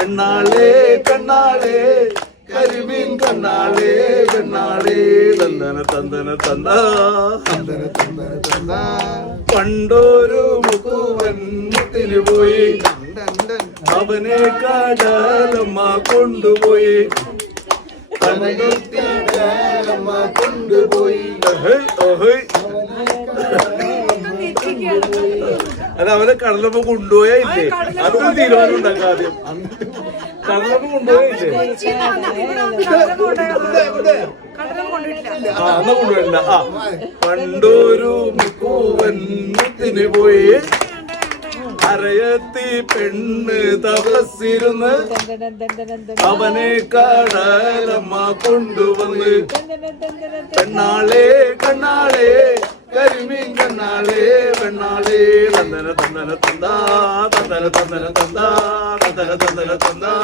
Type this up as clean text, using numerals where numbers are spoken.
പെണ്ണാളേ കണ്ണാളേ കരിമീൻ കണ്ണാളേ കണ്ണാളേ തന്തന തന്തന തന്താ തന്തന തന്തന തന്താ പണ്ടൊരു മുക്കുവൻ മുട്ടിന് പോയി അവനെ കടലമ്മ കൊണ്ടുപോയി കൊണ്ടുപോയി അല്ല അവനെ കടലമ്മ കൊണ്ടുപോയില്ലേ അതൊരു തീരുമാനം ഉണ്ടാക്കാം ആദ്യം കടലമ്മ കൊണ്ടുപോയില്ലേ എന്നാ കൊണ്ടുപോയില്ല ആ പണ്ടൊരു മുക്കുവൻ മുത്തിന് പോയി അരയത്തി പെണ്ണ് തപസ്സിരുന്ന് അവനെ കടലമ്മ കൊണ്ടുവന്ന് പെണ്ണാളേ കണ്ണാളേ കരിമീൻ കണ്ണാളേ പെണ്ണാളേ തന്തന തന്തന തന്താ തന്തന തന്തന തന്താ തന്തന തന്തന തന്താ